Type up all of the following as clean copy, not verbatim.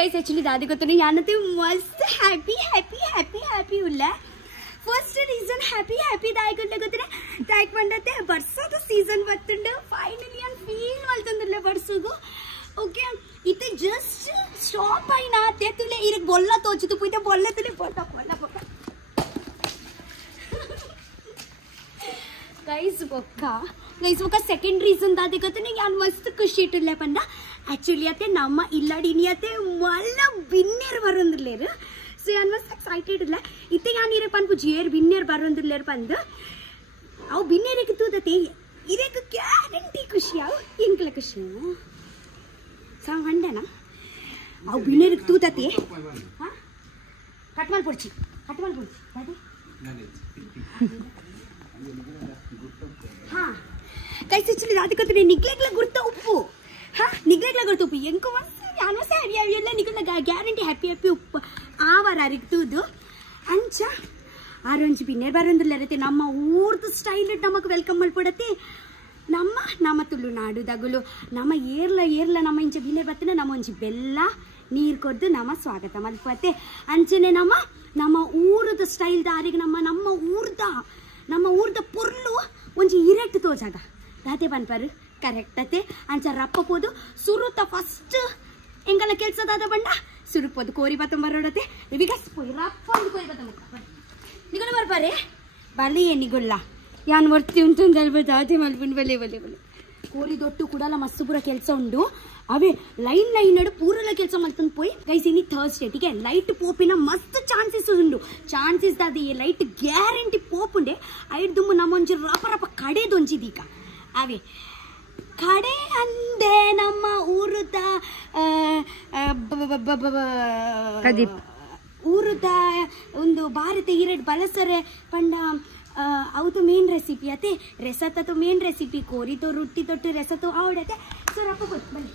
Guys actually ದಾದಿ ಗೊತ್ತು ಯಾನತ್ತೆ ಮಸ್ತ್ happy ಉಲ್ಲ ಫಸ್ಟ್ ರೀಸನ್ ಹ್ಯಾಪಿ ದಾಯಿಕೊಂಡೆ ಗೊತ್ತಿರ ದಾಯ್ಕ್ ಬಂದತ್ತೆ ಬರ್ಸೋದು ಸೀಸನ್ ಬತ್ತುಂಡು ಫೈನಲಿ ನಾನು ಫೀಲ್ ಮಾಡ್ತಂದಿಲ್ಲ ಬರ್ಸೋದು ಓಕೆ ಇತ್ತೆ ಜಸ್ಟ್ ಸ್ಟಾಪ್ అయినా తెతులే ఇరక్ బొల్ల తోచుతూ పోయితే బొల్లతులే బొల్ల ಗೈಸ್ ಒಕ್ಕ ಸೆಕೆಂಡ್ ರೀಸನ್ ದಾದಿ ಗೊತ್ತನೆ ಯಾನ್ ಮಸ್ತ್ ಖುಷಿ ಇಟ್ಟಿಲ್ಲ ಪಂಡ ಆಕ್ಚುಲಿ ಅತ್ತೆ ನಮ್ಮ ಇಲ್ಲಾಡಿನಿ ಅತ್ತೆ ಮಲ್ಲ ಬಿನ್ನೇರ್ ಬರೋಂದಿಲ್ಲೇರು ಸೊ ಯಾನ್ ಮಸ್ತ್ ಎಕ್ಸೈಟೆಡ್ ಇಲ್ಲ ಇತ್ತೆ ಯಾನ್ ಇರೇ ಪನ್ಪು ಜಿಯರ್ ಬಿನ್ನೇರ್ ಬರೋಂದಿಲ್ಲೇರು ಪಂದು ಅವು ಬಿನ್ನೇರಿಗೆ ತೂದತೆ ಇರೇಕು ಗ್ಯಾರಂಟಿ ಖುಷಿ ಅವು ಎಂಕ್ಲ ಖುಷಿ ಸಾಂಗ್ ಹಂಡನಾ ಅವು ಬಿನ್ನೇರಿಗೆ ತೂದತೆ ಕಟ್ ಮಾಡ್ಕೊಡ್ಚಿ ದಾದಿ हाँ कई सिचुएशन रात को तो निकलेगला गुर्ता उप्पु हाँ निकलेगला गुर्ता उप्पु ಎಂಕೋ ಯಾನೋ ಸರಿ ಅವಿಯಲ್ಲ ನಿಕಲ ಗ್ಯಾರಂಟಿ ಹ್ಯಾಪಿ ಉಪ್ಪು ಆವಾರ ಅರಿಕ್ತುದು ಅಂಚ ಆರೊಂಜಿ ಬಿನ್ನೇರ್ ಬರೋಂದಿಲ್ಲರತೆ ನಮ್ಮ ಊರ್ದು ಸ್ಟೈಲ್ ನಮಕ್ ವೆಲ್ಕಮ್ ಮಾಡ್ಕೊಡತ್ತೆ ನಮ್ಮ ತುಳುನಾಡು ದಗುಲು ನಮ್ಮ ಏರ್ಲ ನಮ್ಮ ಇಂಚ ಬಿನ್ನೇರ್ ಬತ್ತನ ನಮ್ಮ ಒಂಜಿ ಬೆಲ್ಲ ನೀರು ಕೊದ್ದು ನಮ್ಮ ಸ್ವಾಗತ ಮಲ್ಪತ್ತೆ ಅಂಚನೆ ನಮ್ಮ ಊರದ ಸ್ಟೈಲ್ ದಾರಿಗೆ ನಮ್ಮ ಊರ್ದ ಪೊರ್ಲು ಒಂಜಿ ಇರೆಟ್ ತೋಜಾಗ ದಾತೆ ಪನ್ಪರು ಕರೆಕ್ಟ್ ಅತ್ತೆ ಅಂಚ ರಪ್ಪ ಪೋದು ಸುರುತ ಫಸ್ಟ್ ಎಂಗಲ ಕೆಲ್ಸದಾದ ಬಂಡ ಸುರುಪೋದು ಕೋರಿ ಬತ್ತಂ ಬರೋಡತ್ತೆ ವಿಗಸ್ ಪೋಯಿ ರಪ್ಪ ಒಂದು ಕೋರಿ ಬತ್ತಂ ನಿಗಳು ಬರ್ಬಾರೆ ಬಲಿ ನಿಗುಲ್ಲ ಯಾನ್ ವರ್ತಿ ಉಂಟು ದಾತೆ ಮಲ್ಪುಂಡು ಬಲೆ ಕೋರಿ ದೊಟ್ಟು ಕೂಡ ಮಸ್ತು ಪೂರ ಕೆಲಸ ಉಂಡು ಅವೇ ಲೈನ್ ನಡು ಪೂರಲ ಕೆಲಸ ಮಲ್ತಂದು ಪೋಯಿ ಗೈಸ್ ಇನಿ ಥರ್ಸ್ಡೇ ಟೀಕೆ ಲೈಟ್ ಪೋಪಿನ ಮಸ್ತ್ ಚಾನ್ಸಸ್ ಉಂಡು ಚಾನ್ಸಸ್ ದಾದಿ ಲೈಟ್ ಗ್ಯಾರಂಟಿ ಪೋಪುಂಡೆ ಐಡ್ ದುಮ್ಮು ನಮ್ಮೊಂಜಿ ರಪ ಕಡೆದೊಂಜಿದೀಗ ಅವೇ ಕಡೆ ಅಂದೆ ನಮ್ಮ ಊರುದ ಊರುದ ಒಂದು ಭಾರತ ಹಿರಡ್ ಬಲಸರೆ ಪಂಡ ಅವತ್ತು ಮೇನ್ ರೆಸಿಪಿ ಅತ್ತೆ ರೆಸತ್ತು ಮೇನ್ ರೆಸಿಪಿ ಕೋರಿ ತೋ ರೊಟ್ಟಿ ತೊಟ್ಟು ರೆಸತ್ತು ಆವಡತ್ತೆ ಸೊ ರಪ್ಪ ಗೊತ್ತು ಬನ್ನಿ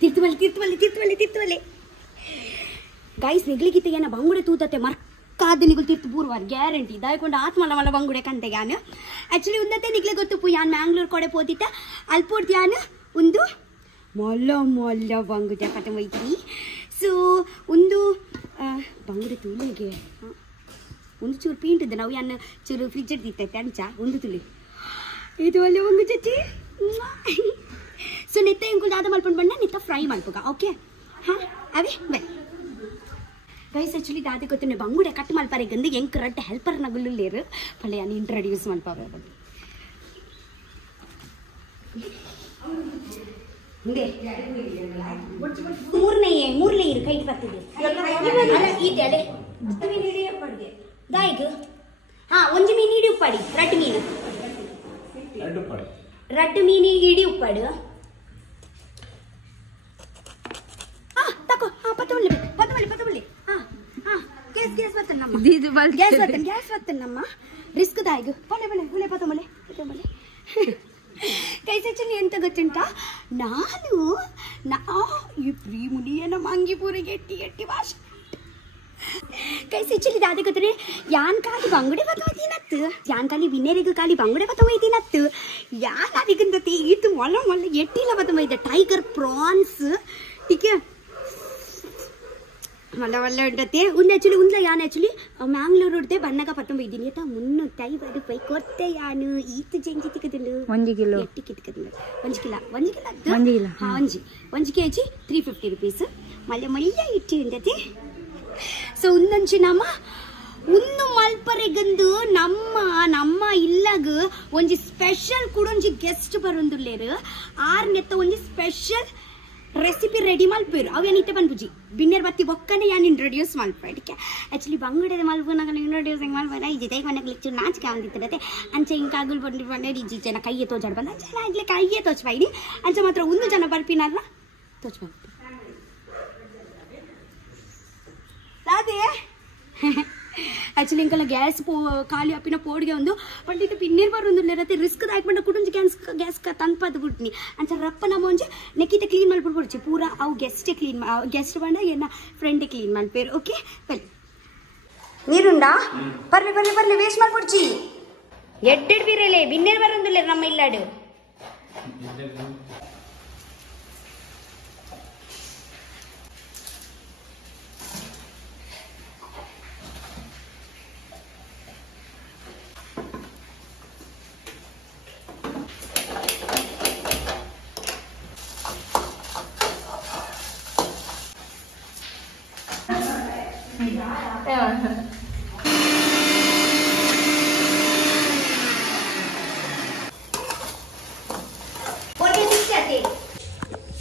ತಿರ್ತುವಲ್ಲಿ ಗೈಸ್ ನಿಗ್ಲಿಕ್ಕಿತ್ತ ಏನ ಬಂಗುಡೆ ತೂತತ್ತೆ ಮರ್ಕಾದ ನಿಗುಲ್ ತಿರ್ತು ಪೂರ್ವಾರ್ ಗ್ಯಾರಂಟಿ ದಾಯ್ಕೊಂಡು ಆತ್ಮಲ್ಲ ಬಂಗುಡೆ ಕಂತೆ ಯಾನು ಆಕ್ಚುಲಿ ಉಂದತ್ತೆ ನಿಗ್ಲೆ ಗೊತ್ತು ಯಾನ್ ಮ್ಯಾಂಗ್ಳೂರ್ ಕೊಡೆ ಪೋತಿತ್ತ ಅಲ್ಪೋಡ್ತು ಯಾನು ಒಂದು ಮೊಲ್ಲ ಬಂಗುಡೆ ಕತೆ ಮೈತ್ರಿ ಸೊ ಒಂದು ಬಂಗುಡೆ ತೂಲೆಗೆ ಒಂದು ಚೂರು ಪೀಂಟಿದ್ದೆ ನಾವು ಯಾನು ಚೂರು ಫ್ರಿಜ್ ಇಡ್ತಿತ್ತೈತೆ ಅಂಚ ಒಂದು ತುಳಿ ಇದು ಒಳ್ಳೆ ಒಂದು ಚಚ್ಚಿ ಸೊ ನೆತ್ತ ಇಂಕು ದಾದ ಮಲ್ಪಂಡು ಬಣ್ಣ ನೆತ್ತ ಫ್ರೈ ಮಲ್ಪುಗ ಓಕೆ ಹಾಂ ಅವೇ ಬೈ ಗೈಸ್ ಆಕ್ಚುಲಿ ದಾದಿ ಗೊತ್ತನೆ ಬಂಗುಡೆ ಕಟ್ ಮಲ್ಪಾರೆ ಗಂದು ಎಂಕ್ ರಡ್ಡ ಹೆಲ್ಪರ್ ನಗುಲ್ಲೇರು ಪಲ್ಲೆ ಯಾನು ಇಂಟ್ರಡ್ಯೂಸ್ ಮಲ್ಪಾವೆ ಬಂದು ಮೂರನೇ ಇರು ಕೈ ಬರ್ತಿದೆ ಈಟೆ ದಾಯಿಗೆ ಹಾಂ ಒಂಜಿ ಮೀನು ಇಡಿ ಉಪ್ಪಾಡಿ ರಡ್ಡು ಮೀನು ಇಡಿ ಉಪ್ಪಾಡು ಹಾಂ ತಕೋ ಹಾಂ ಪತ್ತಬಳ್ಳಿ ಹಾಂ ಗ್ಯಾಸ್ ಬರ್ತದೆ ನಮ್ಮ ರಿಸ್ಕ್ ದಾಯಿಗೆ ಬಳೆ ಪತ್ತಬಳ್ಳಿ ಕೈ ಸೆಕ್ಷನ್ ಎಂತ ಗೊತ್ತುಂಟ ನಾನು ಈ ಪ್ರೀ ಮುನಿಯನ ಮಂಗಿಪೂರಿಗೆ ಎಟ್ಟಿ ಭಾಷೆ ಕೈ ಸೆಚ್ಚಲಿ ದಾದೆ ಗೊತ್ತರೆ ಯಾನ್ ಕಾಲಿ ಬಂಗುಡೆ ಬತ್ತವೈತಿನತ್ತು ಯಾನ್ ಕಾಲಿ ವಿನ್ನೇರಿಗೂ ಕಾಲಿ ಬಂಗುಡೆ ಬತ್ತವೈತಿನತ್ತು ಯಾನ್ ಅದಿಗಂದತಿ ಇದು ಒಳ್ಳೆ ಎಟ್ಟಿಲ್ಲ ಬತ್ತವೈತೆ ಟೈಗರ್ ಪ್ರಾನ್ಸ್ ಟೀಕೆ ಮಲ್ಲ ಉಂಟತೆ ಆಕ್ಚುಲಿ ಯಾನ್ ಆಕ್ಚುಲಿ ಮ್ಯಾಂಗ್ಳೂರು ಉಡ್ತೆ ಬಣ್ಣಗ ಪತ್ತೊಂಬ ಇದ್ದೀನಿ ಆಯ್ತಾ ಮುನ್ನೂತ್ತೈ ಬೈ ಕೊತ್ತೆ ಯಾನು ಈತು ಜಂಜಿ ತಿಕ್ಕದಿಲ್ಲ 1 ಕಿಲೋ ಎಟ್ಟಿ ಕಿತ್ಕದಿಲ್ಲ 1 ಕಿಲೋ ಒಂಜಿ ಕೆಜಿ 350 ರೂಪೀಸ್ ಮಲ್ಲ ಇಟ್ಟಿ ಉಂಟತೆ ಸೊ ಒಂದೊಂಚಿ ಒಂದು ಮಲ್ಪರೆಗಂದು ನಮ್ಮ ಇಲ್ಲಗ ಒಂಜಿ ಸ್ಪೆಷಲ್ ಕೂಡ ಒಂಜಿ ಗೆಸ್ಟ್ ಬರೋಂದುಲ್ಲೇರು ಆರ್ನೆತ್ತ ಒಂಜಿ ಸ್ಪೆಷಲ್ ರೆಸಿಪಿ ರೆಡಿ ಮಲ್ಪೇರು ಅವು ಏನಿತ್ತೆ ಬಂದ್ಬುಜಿ ಬಿನ್ನೇರ್ ಬತ್ತಿ ಒಕ್ಕನೆ ಯಾನು ಇಂಟ್ರೊಡ್ಯೂಸ್ ಮಲ್ಪೇಡಿಕೆ ಆಕ್ಚುಲಿ ಬಂಗುಡೆ ಮಲ್ಪನಾಗ ಇಂಟ್ರೊಡ್ಯೂಸ್ ಮಲ್ಪನ ಈ ಜೊತೆಗೆ ಮನೆಗೆ ಲಿಚ್ಚು ನಾಚಿಕೆ ಅಂದಿತ್ತದತೆ ಅಂಚೆ ಹಿಂಗಾಗುಲ್ ಬಂದು ಈ ಜನ ಕೈಯೇ ತೋಜಾಡ್ ಬಂದ ಜನ ಆಗ್ಲಿ ಕೈಯೇ ತೋಚ್ಬೈಡಿ ಅಂಚೆ ಮಾತ್ರ ಒಂದು ಜನ ಬರ್ಪಿನಾರ ತೋಚ್ಬ ಅದೇ ಆಕ್ಚುಲಿ ಇಂಕಲ್ಲ ಗ್ಯಾಸ್ ಖಾಲಿ ಅಪ್ಪಿನ ಪೋಡಿಗೆ ಒಂದು ಬಟ್ ಇದು ಬಿನ್ನೇರ್ ಬರೋಂದಿಲ್ಲರತ್ತೆ ರಿಸ್ಕ್ ದಾಯ್ಕೊಂಡ ಕುಟುಂಜಿ ಗ್ಯಾಸ್ ತಂಪದು ಬಿಡ್ನಿ ಅಂಚ ರಪ್ಪ ನಮ್ಮ ಒಂಜಿ ನೆಕ್ಕಿತ ಕ್ಲೀನ್ ಮಾಡ್ಬಿಡ್ಬಿಡ್ಚಿ ಪೂರ ಅವು ಗೆಸ್ಟ್ ಬಂಡ ಏನ ಫ್ರೆಂಡ್ ಕ್ಲೀನ್ ಮಲ್ಪೇರು ಓಕೆ ಬನ್ನಿ ನೀರುಂಡಾ ಬರ್ಲಿ ವೇಸ್ಟ್ ಮಾಡ್ಬಿಡ್ಚಿ ಎಡ್ಡೆಡ್ ಬೀರಲೆ ಬಿನ್ನೇರ್ ಬರೋಂದಿಲ್ಲ ನಮ್ಮ ಇಲ್ಲಾಡು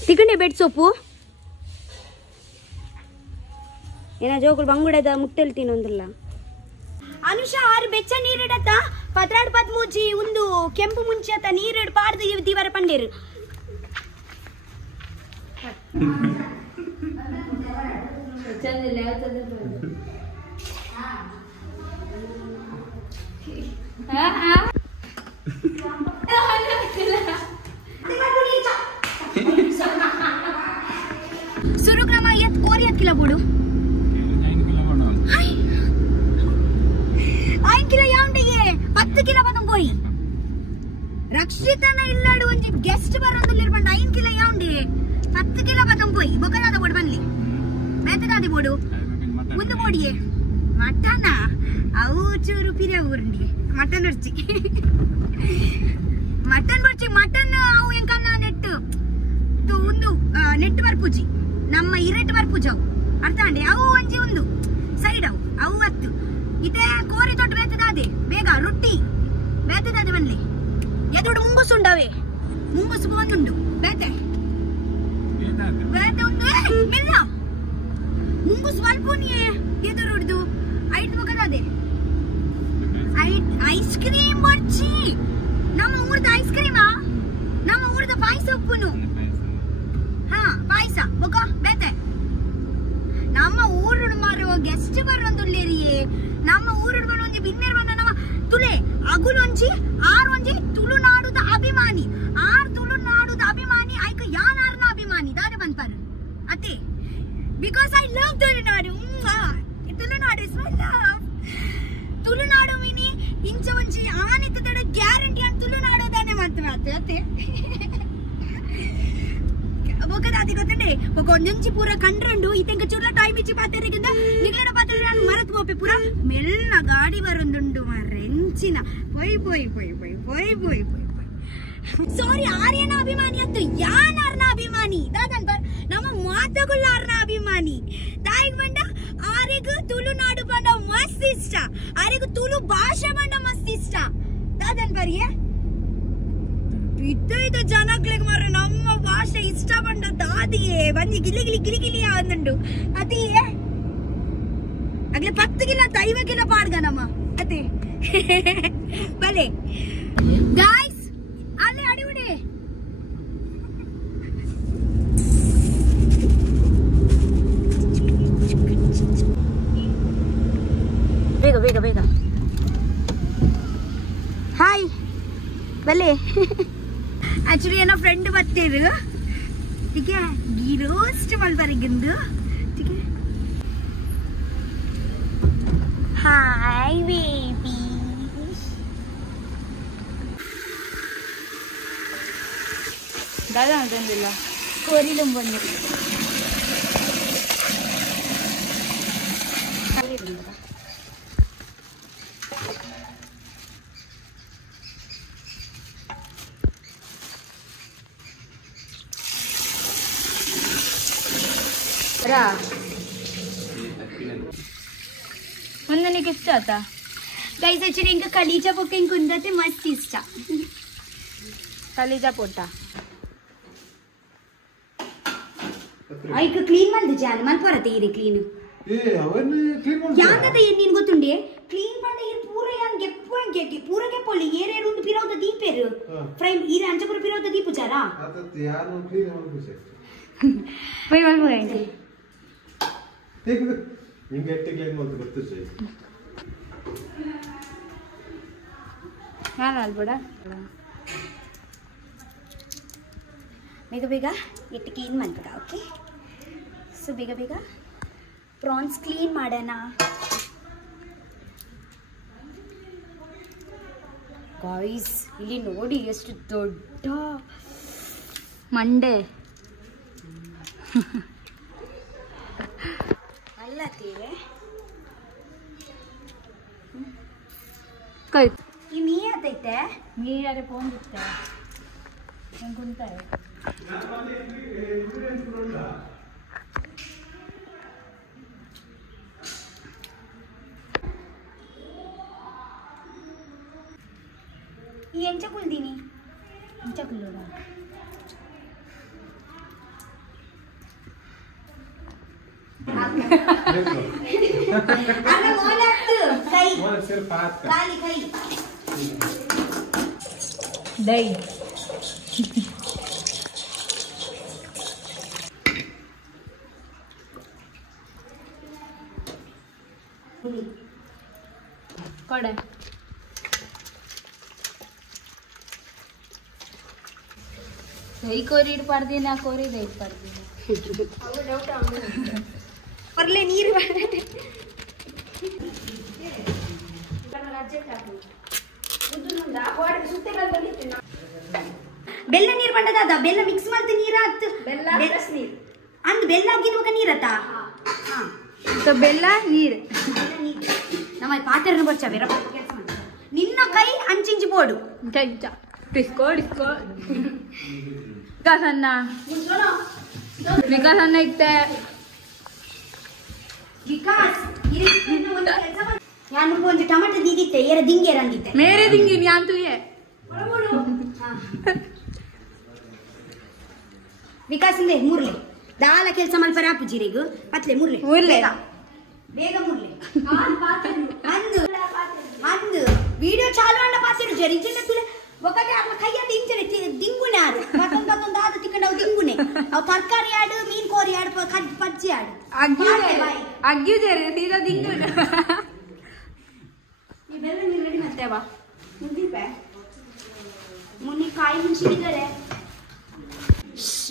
ತಿಕ್ಕಂಡೆ ಬೆಡ್ ಸೊಪ್ಪು ಏನ ಜೋಕುಲು ಬಂಗುಡದ ಮುಟ್ಟೆಲ್ ತಿನ್ನೊಂದಿಲ್ಲ ಅನುಷ 6 ಬೆಚ್ಚ ನೀರಿಡತ್ತ 13 ಒಂದು ಕೆಂಪು ಮುಂಚೆತ ನೀರಿಡ್ ಪಾಡ್ದು ದಿವರ ಪಂಡೇರು ಸುರುಗ್ರಮ ಎತ್ ಕೋರಿ ಎತ್ ಕಿಲ ಬುಡು 5 ಕಿಲೋ ಯಾವಂಡಿಗೆ 10 ಕಿಲೋ ಬಂದು ಕೋಯಿ ರಕ್ಷಿತನ ಇಲ್ಲಾಡು ಒಂಜಿ ಗೆಸ್ಟ್ ಬರೋದಿಲ್ಲ ಬಂಡ 5 ಕಿಲೋ ಯಾವಂಡಿ 10 ಕಿಲೋ ಬಂದು ಕೋಯಿ ಬೊಕನಾದ ಬೋಡು ಬನ್ಲಿ ಬೇತದಾದಿ ಬೋಡು ಮುಂದೆ ಬೋಡಿಯೇ ಮಟನ ಅವು ಚೂರು ಪಿರಿಯ ಊರಂಡಿ ಮಟನ್ ಬರ್ಚಿ ಮಟನ್ ಅವು ಎಂಕನ್ನ ನೆಟ್ಟು ಒಂದು ನೆಟ್ ಬರ್ಪುಜಿ ನಮ್ಮ ಇರೆಟ್ ಬರ್ಪುಜಿ ಅವು ಅರ್ಥ ಅಂಡಿ ಅವು ಒಂಜಿ ಒಂದು ಸೈಡ್ ಅವು 10 ಇದೇ ಕೋರಿ ತೊಟ್ಟು ಬೇತದಾದೆ ಬೇಗ ರೊಟ್ಟಿ ಬೇತದಾದೆ ಬನ್ಲಿ ಎದುಡು ಮುಂಗುಸು ಉಂಡವೆ ಮುಂಗುಸು ಒಂದುಂಡು ಬೇತೆ ಒಂದು ಮೆಲ್ಲ ಮುಂಗುಸು ಸ್ವಲ್ಪನಿಯೇ ಎದುರು ಹಿಡ್ದು ಐಟ್ ಮುಖದಾದೆ ಐಸ್ ಕ್ರೀಮ್ ಬರ್ಚಿ ನಮ್ಮ ಊರದ ಐಸ್ ಕ್ರೀಮಾ ನಮ್ಮ ಊರದ ಪಾಯಸ ಉಪ್ಪುನು ಹಾ ಪಾಯಸ ಬೊಕ ಬೇತೆ ನಮ್ಮ ಊರು ಮಾರುವ ಗೆಸ್ಟ್ ಬರೋಂದುಲ್ಲೇರಿಯೇ ನಮ್ಮ ಊರು ಒಂಜಿ ಬಿನ್ನೇರ್ ಬಂದ ನಮ್ಮ ತುಲೆ ಅಗುಲೊಂಜಿ ಒಂಜಿ ತುಳುನಾಡುದ ಅಭಿಮಾನಿ ತುಳುನಾಡುದ ಅಭಿಮಾನಿ ಐಕ ಯಾನಾರ್ನ ಅಭಿಮಾನಿ ದಾರೆ ಬಂದ್ಪಾರು ಅತ್ತೆ because I love Tulunadu is my love Tulunadu mini ಇಂಚ ಒಂಜಿ ಆನಿತ ತಡ ಗ್ಯಾರಂಟಿ ಅಂತ ತುಳುನಾಡು ದಾನೆ ಮಾತು ಅತ್ತೆ ಬೊಕದಾದಿ ಗೊತ್ತಂಡೆ ಬೊಕ ಒಂಜೊಂಜಿ ಪೂರ ಕಂಡ್ರಂಡು ಇತೆಂಕ ಚೂರ್ಲ ಟೈಮ್ ಇಚ್ಚಿ ಪಾತೆರಿಗಿಂದ ನಿಗ್ಲಡ ಪಾತ್ರೆ ನಾನು ಮರತ್ ಬೋಪೆ ಪೂರ ಮೆಲ್ಲ ಗಾಡಿ ಬರೊಂದುಂಡು ಮರೆಂಚಿನ ಪೊಯ್ ಸಾರಿ ಆರ್ಯನ ಅಭಿಮಾನಿ ಅಂತ ಯಾನಾರ್ನ ಅಭಿಮಾನಿ ದಾದನ್ ಬರ್ ನಮ್ಮ ಮಾತಗುಲ್ಲಾರ್ನ ಅಭಿಮಾನಿ ದಾಯಿಗ್ ಬಂಡ ಆರಿಗ ತುಳುನಾಡು ಬಂಡ ಮಸ್ತ್ ಇಷ್ಟ ಆರಿಗ ತುಳು ಭಾಷೆ ಬಂಡ ಮಸ್ತ್ ಇಷ್ಟ ದಾದನ್ ಬರಿಯೇ ಇದ್ದ ಜನಗಳಿಗೆ ಮರ ನಮ್ಮ ಭಾಷೆ ಇಷ್ಟ ಬಂಡ ದಾದಿಯೇ ಬಂದಿ ಗಿಲಿ ಅಂದುಂಡು ಅತಿಯೇ ಆಗ್ಲೇ 10 ಕಿಲೋ 5 ಕಿಲೋ ಪಾಡ್ಗ ನಮ್ಮ ಅತಿ ಬಲೆ ಗಾಯ್ಸ್ ಅಲ್ಲೇ ಅಡಿಬಿಡಿ ಬೇಗ ಹಾಯ್ ಬಲೆ ಆಕ್ಚುಲಿ ಏನೋ ಫ್ರೆಂಡ್ ಬರ್ತೀರು ಟೀಕೆ ಗೀ ರೋಸ್ಟ್ ಮಲ್ಬರಿಗಿಂದು ಟೀಕೆ ಹಾಯ್ ಬೇಬಿ ದಾದಾ ಅಂತಂದಿಲ್ಲ ಕೋರಿಲು ಬಂದಿಲ್ಲ ಒಂದನಿಗೆ ಇಷ್ಟ ಆತಾ ಗೈಸ್ ಆಕ್ಚುಲಿ ಇಂಕ ಕಲೀಜಾ ಪೊಕ್ಕ ಇಂಕ ಉಂದತೆ ಮಸ್ತ್ ಇಷ್ಟ ಕಲೀಜಾ ಪೊಟ್ಟ ಐಕ ಕ್ಲೀನ್ ಮಾಡ್ದೆ ಜಾನ ಮಲ್ಪರತೆ ಇರಿ ಕ್ಲೀನ್ ಯಾಂಗದ ನೀನ್ ಗೊತ್ತುಂಡೆ ಕ್ಲೀನ್ ಪಂಡ ಇರ್ ಪೂರ ಯಾನ್ ಗೆಪ್ಪು ಗೆಟ್ಟಿ ಪೂರ ಗೆಪ್ಪೊಳ್ಳಿ ಏರೇರು ಒಂದು ಪಿರೌದ ದೀಪೇರು ಫ್ರೈ ಇರ ಅಂಚಪುರ ಪಿರೌದ ದೀಪು ಜಾರ ಅದತ್ತು ಯಾರು ಕ್ಲೀನ್ ಮಾಡ್ಬೇಕು ಪೈ ಮಲ್ಪು ಗೈಂಟಿ ನಿಂಗೆ ಎಟ್ಟೆ ಕ್ಲೀನ್ ಮಾಡ್ತು ಗೊತ್ತು ಸೈ ನಾನು ಅಲ್ಬೇಡ ಬೇಗ ಎಟ್ಟು ಕ್ಲೀನ್ ಮಾಡ್ಬೇಡ ಓಕೆ ಸೊ ಬೇಗ ಪ್ರಾನ್ಸ್ ಕ್ಲೀನ್ ಮಾಡೋಣ ಗಾಯ್ಸ್ ಇಲ್ಲಿ ನೋಡಿ ಎಷ್ಟು ದೊಡ್ಡ ಮಂಡೆ ಅಲ್ಲತ್ತೀವಿ ಈ ಮೀ ಆತೈತೆ ನೀರೇ ಪೋಂದಿತ್ತೆ ಕುಂತಾರೆ ಈ ಎಂಚ ಕುಲ್ದೀನಿ ಎಂಚ ಕುಲ್ಲೋಡ दही कड़े दही कोरी पड़दी ना कोरी दही पड़दी ಬರ್ಲೆ ನೀರು ಬೆಲ್ಲ ನೀರು ಬಂದದ ಬೆಲ್ಲ ಮಿಕ್ಸ್ ಮಾಡ್ತಿ ನೀರ ಹತ್ತು ಬೆಲ್ಲ ನೀರು ಅಂದ್ ಬೆಲ್ಲ ಹಾಕಿದ್ವಾಗ ನೀರತ್ತ ಬೆಲ್ಲ ನೀರು ನಮ್ಮ ಪಾತ್ರೆ ಬರ್ಚಾವೆ ನಿನ್ನ ಕೈ ಅಂಚಿಂಚಿ ಬೋಡು ಡಿಸ್ಕೋ ಡಿಸ್ಕೋ ವಿಕಾಸ್ ಅನ್ನ ಇತ್ತೆ ವಿಕಾಸ್ ನಾನು ಒಂದು ಟೊಮೆಟೊ ದೀದಿತ್ತೆ ಏರ ದಿಂಗೇರ ಅಂದಿತ್ತೆ ಮೇರೆ ದಿಂಗಿ ಯಾನ್ ತುಯೆ ವಿಕಾಸ್ ಇಂದೆ ಮೂರ್ಲೆ ದಾಲ ಕೆಲಸ ಮಲ್ಪರ ಅಪ್ಪುಜಿರಿಗು ಪತ್ಲೆ ಮೂರ್ಲೆ ಬೇಗ ಮೂರ್ಲೆ ಅಂದು ವಿಡಿಯೋ ಚಾಲು ಅಂಡ ಪಾತಿರು ಜರಿ ಜಿಂಡೆ ఒకటి అట్లా కయ్యండి ఇంచని దింగునే ఆడు మటన్ దాదు తిక్కడ దింగునే అవ తర్కారి ఆడు మీన్ కోరి ఆడు పచ్చి ఆడు అగ్గి జరి తీరా దింగు ಈ ಬೆಲ್ಲ ನೀರು ರೆಡಿ ಮಾಡ್ತೇವಾ ಮುಂದಿಪೆ ಮುನ್ನಿ ಕಾಯಿ ಮುಂಚಿದರೆ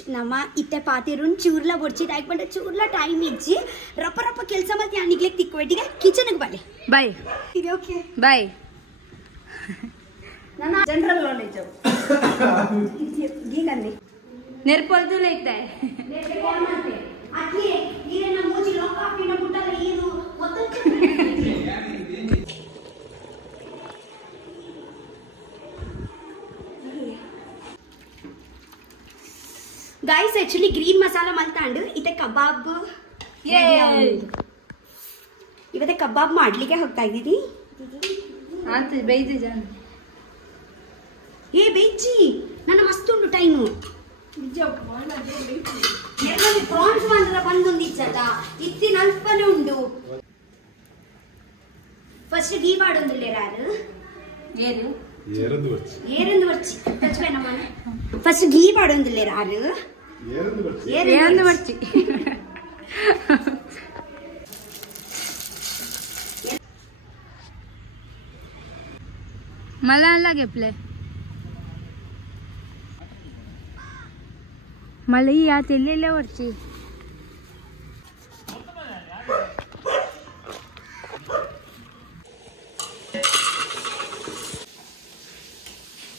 ನಮ್ಮ ಇತ್ತೆ ಪಾತಿರುನ್ ಚೂರ್ಲ ಬೊಡ್ಚಿ ತಾಯ್ಕೊಂಡೆ ಚೂರ್ಲ ಟೈಮ್ ಇಜ್ಜಿ ರಪ್ಪ ರಪ್ಪ ಕೆಲಸ ಮಾಡ್ತಿ ಅನಿಗ್ಲಿಕ್ಕೆ ತಿಕ್ಕೊಟ್ಟಿಗೆ ಕಿಚನ್ಗೆ ಬಲೆ ಬಾಯ್ ಇದು ಓಕೆ ಬಾಯ್ ನನ್ನ ಜನರಲ್ ನಾಲೆಜ್ ಗೀಗನ್ನಿ ನೆರ್ಪೊಲ್ದು ಲೈತೆ ಅಟ್ಲಿ ಈರನ್ನ ಮೂಜಿ ಲೋಕ ಪಿನ ಮುಟ್ಟಲ್ಲ ಈರು ಗೈಸ್ ಆಕ್ಚುಲಿ ಗ್ರೀನ್ ಮಸಾಲ ಮಲ್ತಾಂಡು ಇತ್ತೆ ಕಬಾಬ್ ಇವತ್ತೆ ಕಬಾಬ್ ಮಾಡ್ಲಿಕ್ಕೆ ಹೋಗ್ತಾ ಇದ್ದೀವಿ ಆತು ಬೈದು ಜನ ಏ ಬೆಜ್ಜಿ ನನ್ನ ಮಸ್ತ್ ಉಂಟು ಟೈಮು ಪ್ರಾನ್ಸ್ ಮಾತ್ರ ಬಂದೊಂದು ಇಚ್ಚದ ಇತ್ತಿನ ಅಲ್ಪನೇ ಉಂಡು ಫಸ್ಟ್ ಗೀ ಮಾಡೊಂದಿಲ್ಲ ಯಾರು ಏರಂದು ಬರ್ಚಿ ನಮ್ಮ ಫಸ್ಟ್ ಗೀ ಮಾಡೊಂದಿಲ್ಲ ಯಾರು ಏರಂದು ಬರ್ಚಿ मला लागे प्ले मला ही आत एल्लेल्यावरची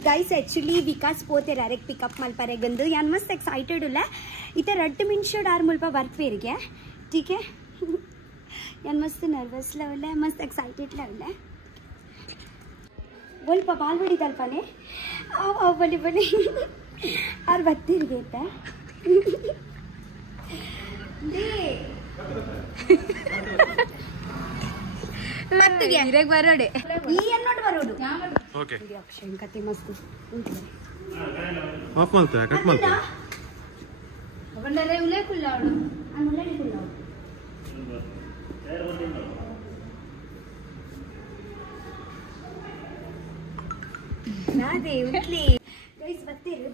ಗೈಸ್ ಆಕ್ಚುಲಿ ವಿಕಾಸ್ ಪೋತೆ ಡೈರೆಕ್ಟ್ ಪಿಕಪ್ ಮಲ್ಪರೆ ಗಂದು ಯಾನ್ ಮಸ್ತ್ ಎಕ್ಸೈಟೆಡ್ ಉಲ್ಲ ಇತ್ತೆ ರಟ್ಟು ಮಿನ್ಷೋಡ್ ಆರ್ ಮುಲ್ಪ ಬರ್ಪೇರಿಗೆ ಟೀಕೆ ಯಾನ್ ಮಸ್ತ್ ನರ್ವಸ್ ಲವಲ್ಲ ಮಸ್ತ್ ಎಕ್ಸೈಟೆಡ್ ಲವಲ್ಲ ಸ್ವಲ್ಪ ಬಾಲ್ ಬಿಡಿದಲ್ಪನೆ ಬಲಿ ಬಲಿ ಅವ್ರು ಬತ್ತಿರ್ಗೈತೆ ಮತ್ತಿಗೆ ಇರಕ್ ಬರೋಡೆ ಈ ಅನ್ನೋಟ್ ಬರೋಡು ಓಕೆ ಆಪ್ಷನ್ ಕತೆ ಮಸ್ತ್ ಆಫ್ ಮಾಡ್ತಾ ಕಟ್ ಮಾಡ್ತಾ ಬಂಡರೆ ಉಲೆ ಕುಲ್ಲಾವಡು ಅನ್ನೋಲೆ ಕುಲ್ಲಾವು ನಾದೇ ಉಟ್ಲಿ ಗೈಸ್ ಬತ್ತಿರು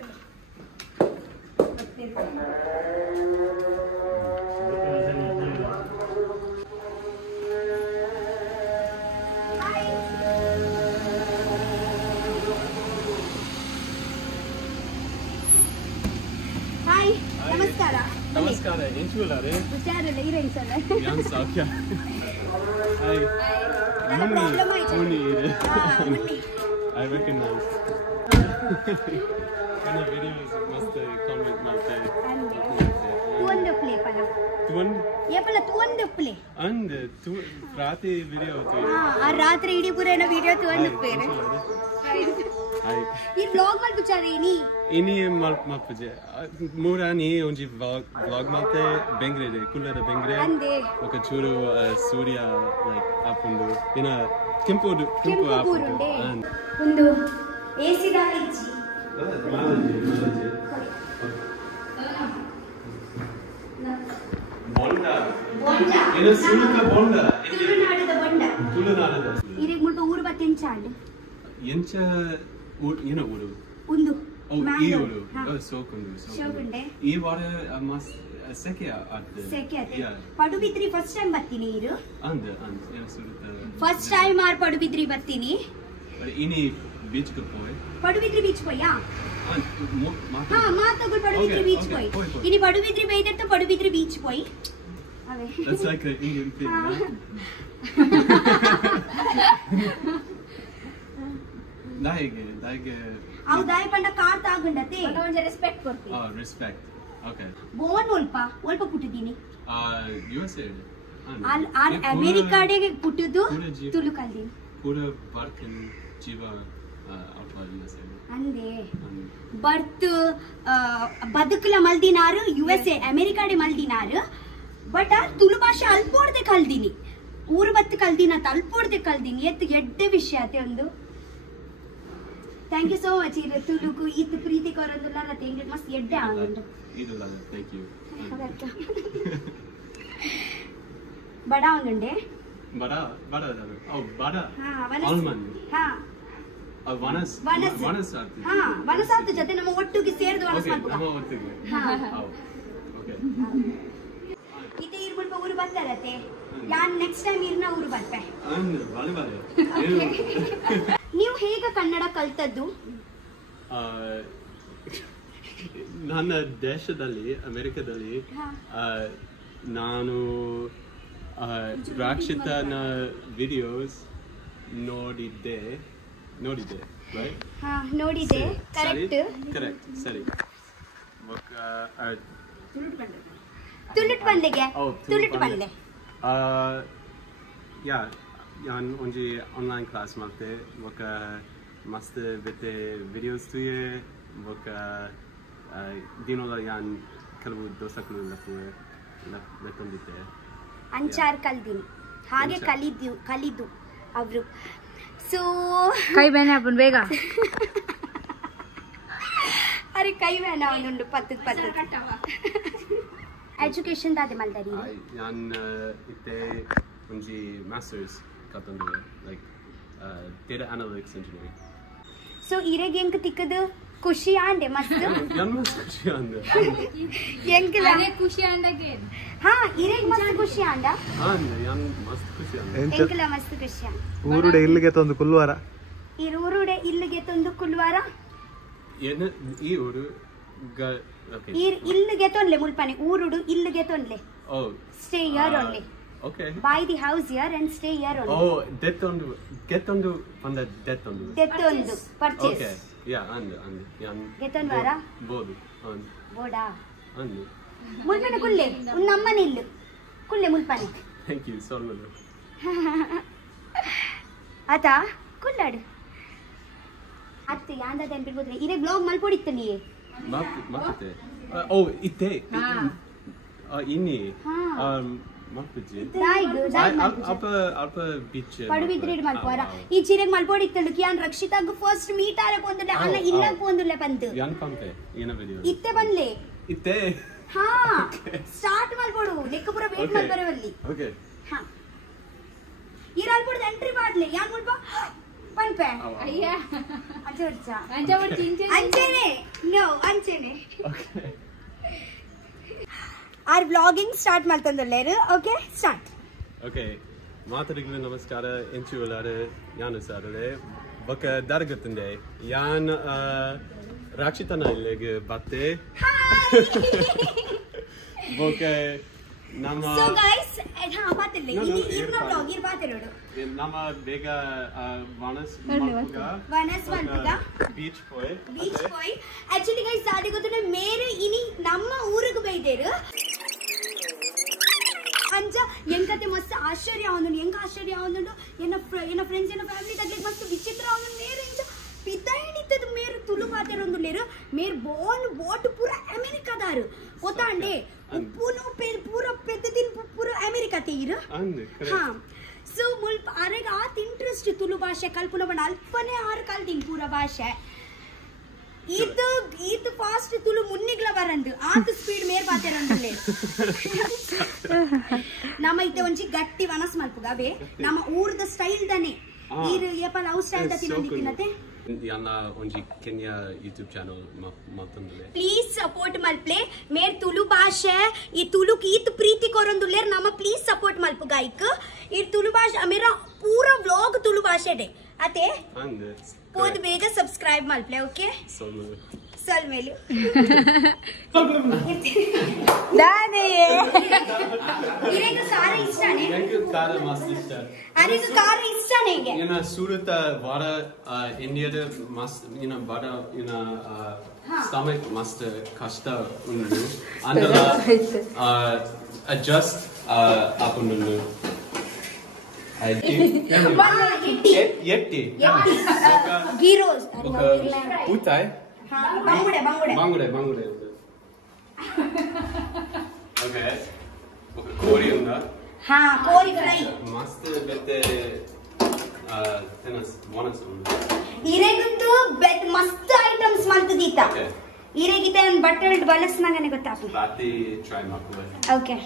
ಹಾಯ್ ನಮಸ್ಕಾರ ನಮಸ್ಕಾರ ಏನು ಚೂಲಾರೆ ಹುಷಾರಿಲ್ಲ ಹೀರೋಯಿನ್ಸ್ ಅಲ್ಲ ಯಾನ್ ಸೌಖ್ಯ ಹಾಯ್ ನನ್ನ ಪ್ರಾಬ್ಲಮ್ ಆಯ್ತು ಮುನಿ ಇದೆ Munni I recognize. Kana videos must comment ಮಾಡ್ತಾರೆ. ತುವಂದು ಪ್ಲೇ ಪಲ ತುವಂದು ಏಪಲ ತುವಂದು ಪ್ಲೇ ಅಂಡ್ ರಾತ್ರಿ ವಿಡಿಯೋ ಹೋಗ್ತೀವಿ ಆ ರಾತ್ರಿ ಇಡೀ ಪೂರೇನ ವಿಡಿಯೋ ತುವಂದು ಪ್ಲೇನೆ ಹಾಯ್ ಈ ವ್ಲಾಗ್ ಮಾಡಿ ಬಿಚಾರೆ ಇನಿ ಮಲ್ಪಜೆ ಮೂರಾನಿ ಒಂಜಿ ವ್ಲಾಗ್ ಮಾಡ್ತೆ ಬೆಂಗ್ರೆ ಕುಲ್ಲರ ಬೆಂಗ್ರೆ ಅಂದೆ ఒక ಚೂರು ಸೂರ್ಯ ಲೈಕ್ ಆಪುಂಡು ಇನ ಕೆಂಪು ಕೆಂಪು ಆಪುಂಡು ಕೂರುಂಡೆ ಒಂದು एसी दालिची बोंडा बोंडा ಇದು ಸುಳುಕ बोंडा ತುಳುನಾಡದ ಬೊಂಡ ತುಳುನಾಡದ ಇರೆಗ್ ಮುಲ್ಪ ಊರು ಬತ್ತೆಂಚಾಂಡ್ ಎಂಚ ಏನ ಊರು ಒಂದು ಈ ಊರು ಸೋಕುಂಡೆ ಈ ವಾರ ಮಸ್ತ್ ಸೆಕೆ ಆಯ್ತು ಸೆಕೆ ಪಡುಬಿದ್ರಿ ಫಸ್ಟ್ ಟೈಮ್ ಬರ್ತೀನಿ ಇರು ಏನು ಸುರುತ್ತ ಫಸ್ಟ್ ಟೈಮ್ ಆರ್ ಪಡುಬಿದ್ರಿ ಬರ್ತೀನಿ ಇನಿ ಬೀಚ್ ಗೆ ಹೋಯ್ ಪಡುಬಿದ್ರಿ ಬೀಚ್ ಹೋಯಾ ಹಾ ಮಾತಗಳು ಪಡುಬಿದ್ರಿ ಬೀಚ್ ಹೋಯ್ ಇನಿ ಪಡುಬಿದ್ರಿ ಬೈದರ್ತ ಪಡುಬಿದ್ರಿ ಬೀಚ್ ಹೋಯ್ ಅವೇ That's like an Indian thing, right? Daige. ಅವು ದಾಯ ಪಂಡ ಕಾರ್ ತಾಗುಂಡತೆ ಒಂಜ ರೆಸ್ಪೆಕ್ಟ್ ಕೊಡ್ತಿ Respect. Okay. ಬೋನ್ ಒಲ್ಪ ಪುಟ್ಟಿದ್ದೀನಿ USA. ಆಲ್ ಅಮೆರಿಕಾಡೆಗೆ ಪುಟ್ಟದು ತುಳು ಕಲ್ದೀನಿ ಪೂರ ವರ್ಕಿನ್ ಜೀವ ಅಪ್ಪ USA. ಅಂದೆ ಬರ್ತ್ ಬದುಕಲ ಮಲ್ದಿನಾರು USA ಅಮೆರಿಕಾಡೆ ಮಲ್ದಿನಾರು ಬಟ್ ಆ ತುಳು ಭಾಷೆ ಅಲ್ಪೋಡ್ದೆ ಕಲ್ದೀನಿ ಊರು ಬತ್ತು ಕಲ್ದಿನ ಅಲ್ಪೋಡ್ದೆ ಕಲ್ದೀನಿ ಎಡ್ಡೆ ವಿಷಯ ಅತೆ ಒಂದು ಥ್ಯಾಂಕ್ ಯು ಸೋ ಮಚ್ ಇದು ತುಳುಕು ಇದು ಪ್ರೀತಿ ಕೊರೊಂದುಲ್ಲ ತೆಂಗಿ ಮಸ್ತ್ ಎಡ್ಡೆ ಆಗುಂಡು ಇದು ಥ್ಯಾಂಕ್ ಯು ಬಡ ಆಗುಂಡೆ ಬಡ ಹಾ ಆಲ್ಮನ್ ಹಾ ವನಸ್ ಹಾ ವನಸಾತು ಜೊತೆ ನಮ್ಮ ಒಟ್ಟಿಗೆ ಸೇರಿದ ವನಸ್ ಒಟ್ಟಿಗೆ ಓಕೆ ಇದು ಇರ್ಬಿಟ್ಟು ಊರು ಬರ್ತಾರತ್ತೆ ಯಾನ್ ನೆಕ್ಸ್ಟ್ ಟೈಮ್ ಇರ್ನ ಊರು ಬರ್ತೆ ನೀವು ಹೇಗೆ ಕನ್ನಡ ಕಲ್ತದ್ದು ನನ್ನ ದೇಶದಲ್ಲಿ ಅಮೆರಿಕದಲ್ಲಿ ನಾನು ರಾಕ್ಷಿತನ ವಿಡಿಯೋಸ್ ನೋಡಿದ್ದೆ ರೈಟ್ ಹಾ ನೋಡಿದೆ ಕರೆಕ್ಟ್ ಸರಿ ತುಳುಟ್ ಬಂದೆ ಯಾ ಯಾನ್ ಒಂಜಿ ಆನ್ಲೈನ್ ಕ್ಲಾಸ್ ಮಾಡ್ತೆ ಬೊಕ ಮಸ್ತ್ ಬೆತೆ ವಿಡಿಯೋಸ್ ತುಯೆ ಬೊಕ ದಿನೋಲ ಯಾನ್ ಕೆಲವು ದೋಸಗಳು ಲೆತ್ತೊಂದಿತ್ತೆ ಅಂಚಾರ್ ಕಲ್ದಿನಿ ಹಾಗೆ ಕಲಿದು ಅವರು ಸೊ ಕೈ ಬೇನೆ ಅಪ್ಪನ್ ಬೇಗ ಅರೆ ಕೈ ಬೇನೆ ಅವನುಂಡು ಪತ್ತು ಎಜುಕೇಶನ್ ದಾದೆ ಮಲ್ದರಿ ಯಾನ್ ಇತ್ತೆ ಒಂಜಿ ಮಾಸ್ಟರ್ಸ್ ಕತ್ತಂದು like data analytics engineering so ಇರೆಗೆ ಎಂಕ್ ತಿಕ್ಕದು ಖುಷಿ ಆಂಡೆ ಮಸ್ತ್ ಯಾನ್ ಮಸ್ತ್ ಖುಷಿ ಆಂದೆ ಎಂಕಲ ಖುಷಿ ಅಂಡಗೆ ಹಾ ಇರೆಗೆ ಮಸ್ತ್ ಖುಷಿ ಆಂಡ ಯಾನ್ ಮಸ್ತ್ ಖುಷಿ ಆಂದೆ ಎಂಕಲ ಮಸ್ತ್ ಖುಷಿ ಆಂಡ ಊರುಡೆ ಇಲ್ಲಿಗೆ ತಂದು ಕುಲ್ವಾರ ಊರುಡೆ ಇಲ್ಲಿಗೆ ತಂದು ಕುಲ್ವಾರ ಏನು ಈ ಊರು Okay. Illige tonle mulpane ಊರುಡು ಇಲ್ಲಿಗೆ ತೊನ್ಲೆ stay here only okay buy the house here and stay here only get on purchase okay yeah and get on vara bodu boda and mulpane kulle unnamane illu kulle mulpane thank you so much ata kulladu atte yanda den bilbodre ire blog malpoditte niye Mapite. Ite. Ini. Mapite. Alpa beach. Padubidri malpora. Ee chireg malpodittandu kiyan Rakshitagu first meet are pondulle anna illa pondulle bandu. Yan pampe ena video. Itte banle. Itte. Ha. Start malpodu. Nekkapura wait malbaravalli. Okay. Ha. Ee alpodu entry padle yan mulpa Panpe. Ayya. Acha. Anjane. No, Anjane. Okay. Our vlogging start maltandolleru. Okay, start. Okay. Maatarigle namaskara enchulare Yanu sarale. Baka dargatinde. Yan Rakshitana illige batte. Hi. Baka nama. So guys, ha patille. Ini irna vlog ir paatirodu. Nama bega Vanas Malpuga beach boy. Actually guys saadi gottune mere ini namma ఊరుకు బైదేరు ಅಂಜ ಎಂಕತೆ ಮಸ್ತ್ ಆಶ್ಚರ್ಯ ಆವೊಂದುಂಡು ಎಂಕ ಆಶ್ಚರ್ಯ ಆವೊಂದುಂಡು ಎನ್ನ friends ಎನ್ನ family ತಗ್ಲಿಗೆ ಮಸ್ತ್ ವಿಚಿತ್ರ ಆವೊಂದುಂಡು ಮೇರೆ ಇಂಚ ಪಿತಾಯಿನಿತ್ತದು ಮೇರು ತುಳು ಪಾತೆರೊಂದುಲ್ಲೆರು ಮೇರು ಬೋಟ್ ಪೂರ ಅಮೆರಿಕದಾರು ಗೊತ್ತಾಂಡೆ ಉಪ್ಪುನು ಪೂರ ಪೆದ್ದದಿನ್ ಪೂರ ಅಮೆರಿಕ ತೆಗಿರು ಹಾ ಸೊ ಮುಲ್ಪ ಅರೆಗ ಆತ್ ಇಂಟ್ರೆಸ್ಟ್ ತುಳು ಭಾಷೆ ಕಲ್ಪುನ ಬಣ್ಣ ಅಲ್ಪನೆ ಆರು ಕಲ್ತೀನಿ ಪೂರ ಭಾಷೆ ಈತ ಫಾಸ್ಟ್ ತುಳು ಮುನ್ನಿಗ್ಲ ಬರಂದು ಆತ ಸ್ಪೀಡ್ ಮೇರ್ ಬಾತೆರಂದುಲ್ಲೆ ನಮ್ಮ ಇತ್ತೆ ಒಂಜಿ ಗಟ್ಟಿ ವನಸ್ ಮಲ್ಪುಗವೆ ನಮ್ಮ ಊರ್ದ ಸ್ಟೈಲ್ ದನೆ ಈರ್ ಏಪ ಲವ್ ಸ್ಟೈಲ್ ದ ತಿನ್ನದಿತ್ತಿನತೆ ಯಾನ ಒಂಜಿ ಕೆನ್ಯಾ ಯೂಟ್ಯೂಬ್ ಚಾನೆಲ್ ಮಾತಂದುಲೆ ಪ್ಲೀಸ್ ಸಪೋರ್ಟ್ ಮಲ್ಪ್ಲೆ ಮೇರ್ ತುಳು ಭಾಷೆ ಈ ತುಳುಕ್ ಈತ್ ಪ್ರೀತಿ ಕೊರೊಂದುಲ್ಲೇರ್ ನಮ್ಮ ಪ್ಲೀಸ್ ಸಪೋರ್ಟ್ ಮಲ್ಪುಗ ಐಕ್ ಈ ತುಳು ಭಾಷೆ ಮೇರಾ ಪೂರಾ ವ್ಲಾಗ್ ತುಳು ಭಾಷೆ ಡೆ ಅತೆ ಹಂಗೆ ಪೋದ್ ಬೇಗ ಸಬ್ಸ್ಕ್ರೈಬ್ ಮಲ್ಪ್ಲೆ ಓಕೆ ಸಲ್ಮೇಲು ದಾನೆ ಇರೆಗೆ ಕಾರ ಇಷ್ಟನೇ ನನಗೆ ಕಾರ ಮಸ್ತ್ ಇಷ್ಟ ಅರೆಗೆ ಕಾರ ಇಷ್ಟನೇ ಗೆ ಇನ ಸೂರತ ವಾರ ಇಂಡಿಯಾದ ಮಸ್ತ್ ಇನ ಬಡ ಇನ ಸ್ಟಮಕ್ ಮಸ್ತ್ ಕಷ್ಟ ಉಂಡು ಅಂದಲ ಅಡ್ಜಸ್ಟ್ ಆಪುಂಡು ಎಟ್ಟಿ ಗೀರೋಸ್ ಪೂತಾಯ್ ಬಂಗುಡೆ ಓಕೆ ಕೋರಿ ಉಂಡ ಹಾ ಕೋರಿ ಫ್ರೈ ಮಸ್ತ್ ಬೆತ್ತೆ ತೆನಸ್ ಬೋನಸ್ ಉಂಡು ಇರೆಗುತ್ತು ಬೆಟ್ ಮಸ್ತ್ ಐಟಮ್ಸ್ ಮಂತದೀತ ಇರೆಗಿತೆ ನನ್ನ ಬಟ್ಟೆ ಬಳಸ್ನಾಗನೆ ಗೊತ್ತಾಪು ರಾತ್ರಿ ಟ್ರೈ ಮಾಡ್ಕೊಳ್ಳಿ ಓಕೆ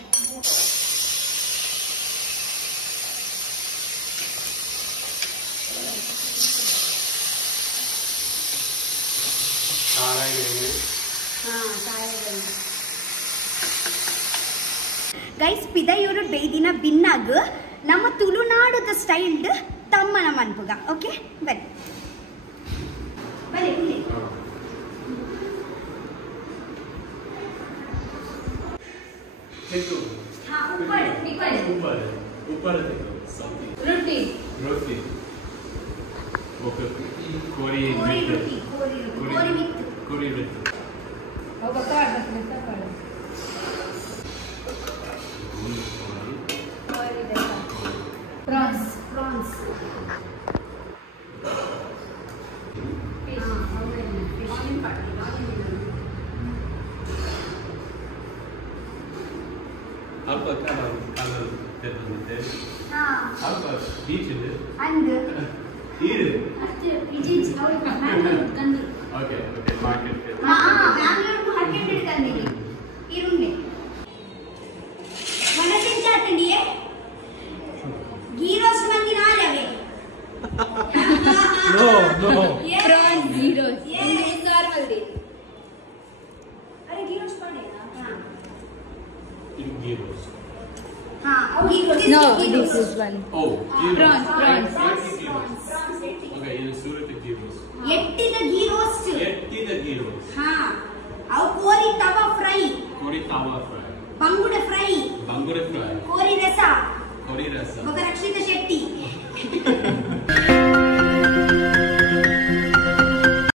ಗೈಸ್ ಪಿದೈಯೂರು ಬೇಯ್ದಿನ ಬಿನ್ನಾಗ ನಮ್ಮ ತುಳುನಾಡುದ ಸ್ಟೈಲ್ಡ್ ತಮ್ಮನ ಮನ್ಪುಗ ಓಕೆ ಬನ್ನಿ ಬನ್ನಿ ರೊಟ್ಟಿ ಓಕೆ ಕೋರಿ ಪ್ರಾನ್ಸ್ ಅಲ್ಪ ಕಲರ್ ತೆರೆದಿದೆ ಅಲ್ಪ ಬೀಚ್ ಇದೆ ಅಂದು ಇದೆ ಇಜಿಜ್ ಓಕೆ ಮಾರ್ಕೆಟ್ ಬ್ಯಾಂಗ್ಳೂರ್ ಮಾರ್ಕೆಟ್ ಇಡ್ಕಂದಿನಿ ಇರುಂಡೆ ಮನಸಿನ ಚಾಟಂಡಿಯೇ ಗೀ ರೋಸ್ಟ್ ಮಂದಿ ನಾಲವೆ No. Prawns ghee roast. Normal day. अरे घी रोस्ट पड़ेगा हाँ In ghee roast. हाँ घी roast No, this is one. Oh, ghee Prawns, roast. prawns. Ghee roast. Okay, in Surat ghee roast. ಎಟ್ಟಿದ ghee roast Yetti the ghee roast. हाँ ಅವು ಕೋರಿ tawa fry Kori tawa fry. ಬಂಗುಡೆ fry Bangure fry. ಕೋರಿ ರಸ Kori rasa. ఒక రక్షిత శెట్టి